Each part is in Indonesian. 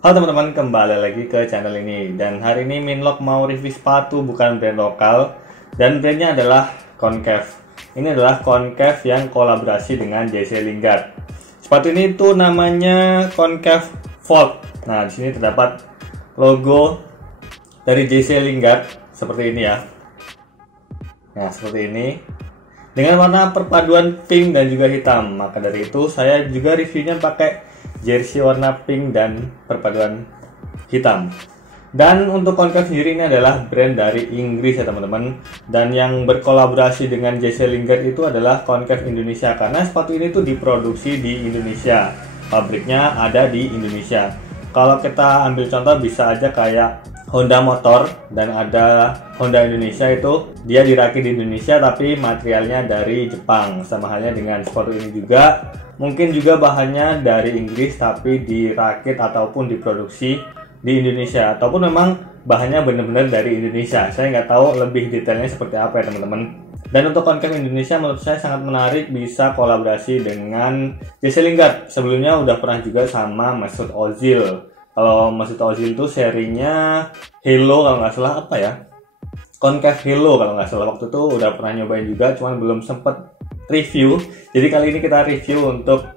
Halo teman-teman, kembali lagi ke channel ini. Dan hari ini Minlock mau review sepatu bukan brand lokal. Dan brandnya adalah Concave. Ini adalah Concave yang kolaborasi dengan JC Lingard. Sepatu ini tuh namanya Concave Volt. Nah, di sini terdapat logo dari JC Lingard seperti ini ya. Nah, seperti ini. Dengan warna perpaduan pink dan juga hitam. Maka dari itu saya juga reviewnya pakai jersey warna pink dan perpaduan hitam. Dan untuk Concave sendiri ini adalah brand dari Inggris ya teman-teman. Dan yang berkolaborasi dengan JC Lingard itu adalah Concave Indonesia, karena sepatu ini tuh diproduksi di Indonesia. Pabriknya ada di Indonesia. Kalau kita ambil contoh bisa aja kayak Honda Motor, dan ada Honda Indonesia, itu dia dirakit di Indonesia tapi materialnya dari Jepang. Sama halnya dengan sepatu ini juga, mungkin juga bahannya dari Inggris tapi dirakit ataupun diproduksi di Indonesia, ataupun memang bahannya benar-benar dari Indonesia. Saya nggak tahu lebih detailnya seperti apa ya teman-teman. Dan untuk Concave Indonesia menurut saya sangat menarik, bisa kolaborasi dengan JC Lingard. Sebelumnya udah pernah juga sama Mesut Ozil. Kalau Mesut Ozil itu serinya Hello kalau nggak salah, apa ya, Concave Hello kalau nggak salah. Waktu itu udah pernah nyobain juga, cuman belum sempet review. Jadi kali ini kita review untuk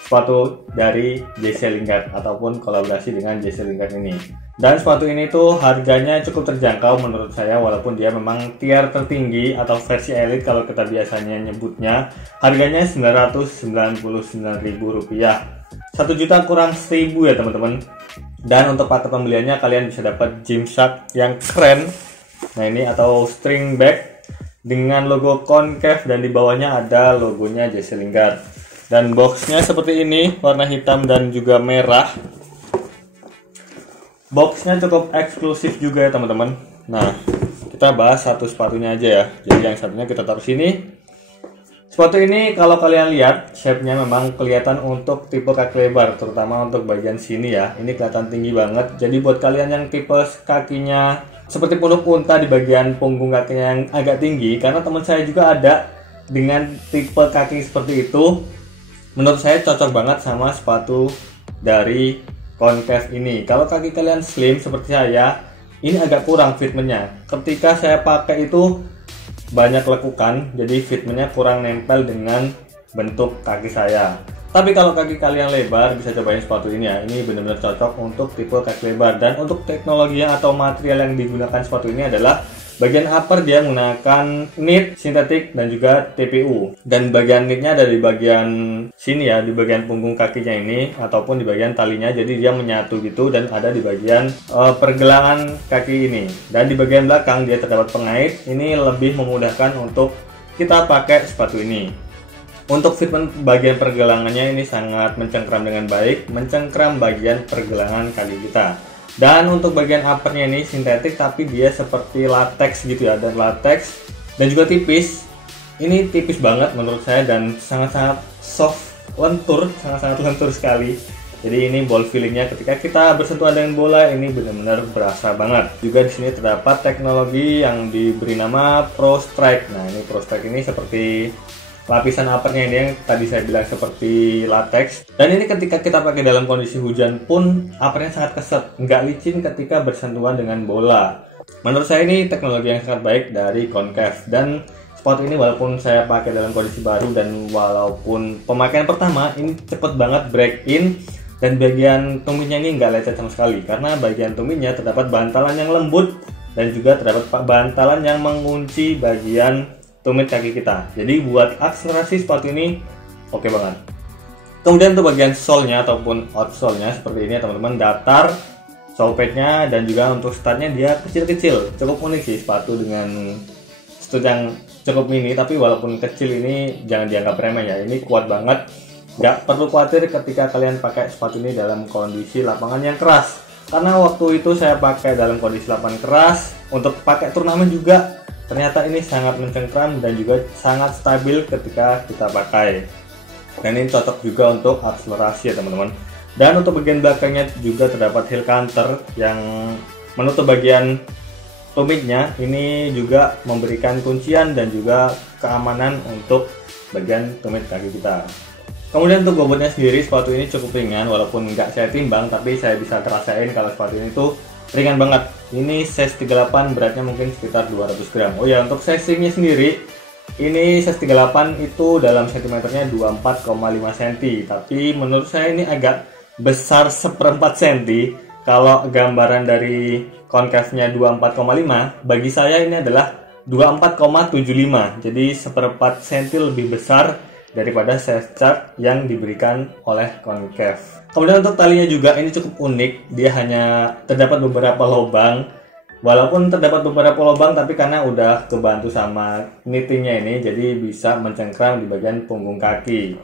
sepatu dari JC Lingard ataupun kolaborasi dengan JC Lingard ini. Dan sepatu ini tuh harganya cukup terjangkau menurut saya, walaupun dia memang tier tertinggi atau versi elite kalau kita biasanya nyebutnya. Harganya Rp999.000. 1 juta kurang 1.000 ya teman-teman. Dan untuk paket pembeliannya kalian bisa dapat Gymshark yang keren. Nah ini, atau string bag dengan logo Concave dan di bawahnya ada logonya JC Lingard. Dan boxnya seperti ini, warna hitam dan juga merah. Boxnya cukup eksklusif juga ya teman-teman. Nah, kita bahas satu sepatunya aja ya. Jadi yang satunya kita taruh sini. Sepatu ini kalau kalian lihat shape-nya memang kelihatan untuk tipe kaki lebar, terutama untuk bagian sini ya. Ini kelihatan tinggi banget. Jadi buat kalian yang tipe kakinya seperti punuk unta di bagian punggung kakinya yang agak tinggi, karena teman saya juga ada dengan tipe kaki seperti itu. Menurut saya cocok banget sama sepatu dari Concave ini. Kalau kaki kalian slim seperti saya, ini agak kurang fitmentnya. Ketika saya pakai itu banyak lekukan, jadi fitmentnya kurang nempel dengan bentuk kaki saya. Tapi kalau kaki kalian lebar, bisa cobain sepatu ini ya. Ini benar-benar cocok untuk tipe kaki lebar. Dan untuk teknologinya atau material yang digunakan sepatu ini adalah bagian upper dia menggunakan knit sintetik dan juga TPU. Dan bagian knitnya ada di bagian sini ya, di bagian punggung kakinya ini ataupun di bagian talinya. Jadi dia menyatu gitu, dan ada di bagian pergelangan kaki ini. Dan di bagian belakang dia terdapat pengait. Ini lebih memudahkan untuk kita pakai sepatu ini. Untuk fitment bagian pergelangannya ini sangat mencengkram dengan baik, mencengkram bagian pergelangan kaki kita. Dan untuk bagian uppernya ini sintetik tapi dia seperti latex gitu ya, dan latex dan juga tipis. Ini tipis banget menurut saya dan sangat-sangat soft, lentur, sangat-sangat lentur sekali. Jadi ini ball feelingnya ketika kita bersentuhan dengan bola ini benar-benar berasa banget. Juga di sini terdapat teknologi yang diberi nama Pro Strike. Nah ini Pro Strike ini seperti lapisan uppernya ini yang tadi saya bilang seperti latex. Dan ini ketika kita pakai dalam kondisi hujan pun uppernya sangat keset, nggak licin ketika bersentuhan dengan bola. Menurut saya ini teknologi yang sangat baik dari Concave. Dan sepatu ini walaupun saya pakai dalam kondisi baru dan walaupun pemakaian pertama, ini cepet banget break in. Dan bagian tumitnya ini nggak lecet sama sekali, karena bagian tumitnya terdapat bantalan yang lembut dan juga terdapat bantalan yang mengunci bagian tumit kaki kita. Jadi buat akselerasi sepatu ini oke banget. Kemudian untuk bagian sole-nya ataupun outsole-nya seperti ini ya teman-teman, datar sole pad-nya, dan juga untuk stud-nya dia kecil-kecil. Cukup unik sih sepatu dengan stud yang cukup mini, tapi walaupun kecil ini jangan dianggap remeh ya. Ini kuat banget. Gak perlu khawatir ketika kalian pakai sepatu ini dalam kondisi lapangan yang keras. Karena waktu itu saya pakai dalam kondisi lapangan keras, untuk pakai turnamen juga ternyata ini sangat mencengkram dan juga sangat stabil ketika kita pakai. Dan ini cocok juga untuk akselerasi ya teman-teman. Dan untuk bagian belakangnya juga terdapat heel counter yang menutup bagian tumitnya. Ini juga memberikan kuncian dan juga keamanan untuk bagian tumit kaki kita. Kemudian untuk bobotnya sendiri, sepatu ini cukup ringan, walaupun nggak saya timbang, tapi saya bisa terasain kalau sepatu ini tuh ringan banget. Ini size 38, beratnya mungkin sekitar 200 gram. Oh ya, untuk sizingnya sendiri, ini size 38 itu dalam sentimeternya 24,5 cm. Tapi menurut saya ini agak besar 1/4 cm. Kalau gambaran dari concave-nya 24,5, bagi saya ini adalah 24,75. Jadi 1/4 cm lebih besar daripada size chart yang diberikan oleh concave. Kemudian untuk talinya juga ini cukup unik, dia hanya terdapat beberapa lubang. Walaupun terdapat beberapa lubang, tapi karena udah kebantu sama knittingnya ini, jadi bisa mencengkram di bagian punggung kaki.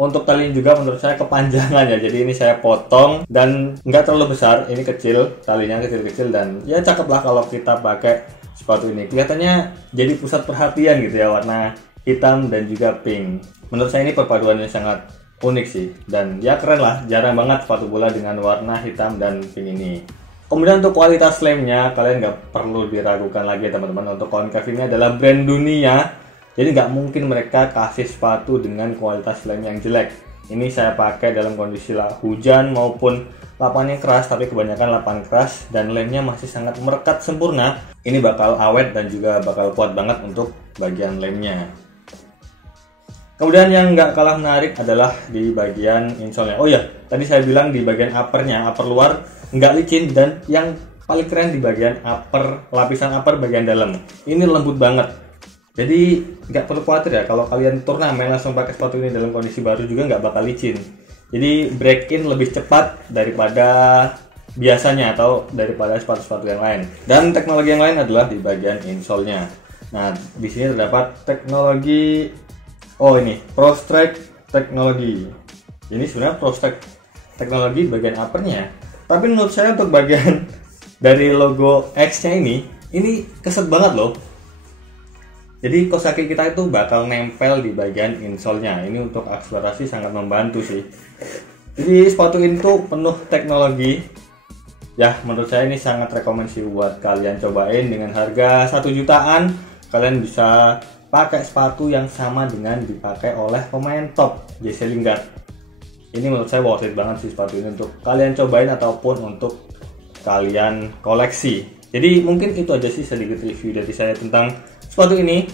Untuk talinya juga menurut saya kepanjangan ya, jadi ini saya potong dan nggak terlalu besar, ini kecil, talinya kecil-kecil dan ya cakep lah kalau kita pakai sepatu ini. Kelihatannya jadi pusat perhatian gitu ya, warna hitam dan juga pink. Menurut saya ini perpaduannya sangat unik sih, dan ya keren lah, jarang banget sepatu bola dengan warna hitam dan pink ini. Kemudian untuk kualitas lemnya, kalian nggak perlu diragukan lagi teman-teman. Untuk concave ini adalah brand dunia, jadi nggak mungkin mereka kasih sepatu dengan kualitas lem yang jelek. Ini saya pakai dalam kondisi hujan maupun lapannya keras, tapi kebanyakan lapan keras dan lemnya masih sangat merekat sempurna. Ini bakal awet dan juga bakal kuat banget untuk bagian lemnya. Kemudian yang nggak kalah menarik adalah di bagian insole-nya. Oh ya, tadi saya bilang di bagian uppernya, upper luar nggak licin, dan yang paling keren di bagian upper, lapisan upper bagian dalam. Ini lembut banget. Jadi nggak perlu khawatir ya, kalau kalian turnamen langsung pakai sepatu ini dalam kondisi baru juga nggak bakal licin. Jadi break in lebih cepat daripada biasanya atau daripada sepatu-sepatu yang lain. Dan teknologi yang lain adalah di bagian insole-nya. Nah, di sini terdapat teknologi ini Pro Strike teknologi. Ini sebenarnya Pro Strike teknologi bagian uppernya. Tapi menurut saya untuk bagian dari logo X-nya ini keset banget loh. Jadi kaos kaki kita itu bakal nempel di bagian insole-nya. Ini untuk akselerasi sangat membantu sih. Jadi sepatu ini tuh penuh teknologi. Ya, menurut saya ini sangat rekomendasi buat kalian cobain. Dengan harga 1 jutaan, kalian bisa pakai sepatu yang sama dengan dipakai oleh pemain top Jesse Lingard. Ini menurut saya worth it banget sih sepatu ini untuk kalian cobain ataupun untuk kalian koleksi. Jadi mungkin itu aja sih sedikit review dari saya tentang sepatu ini.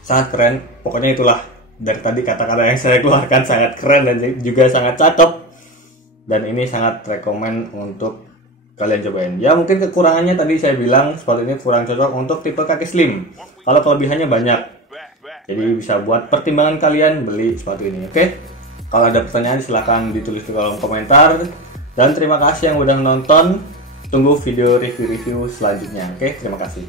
Sangat keren, pokoknya itulah dari tadi kata-kata yang saya keluarkan, sangat keren dan juga sangat cakep. Dan ini sangat rekomend untuk kalian cobain. Ya mungkin kekurangannya tadi saya bilang sepatu ini kurang cocok untuk tipe kaki slim. Kalau kelebihannya banyak. Jadi bisa buat pertimbangan kalian beli sepatu ini. Oke? Kalau ada pertanyaan silahkan ditulis di kolom komentar. Dan terima kasih yang udah nonton. Tunggu video review-review selanjutnya. Oke? Terima kasih.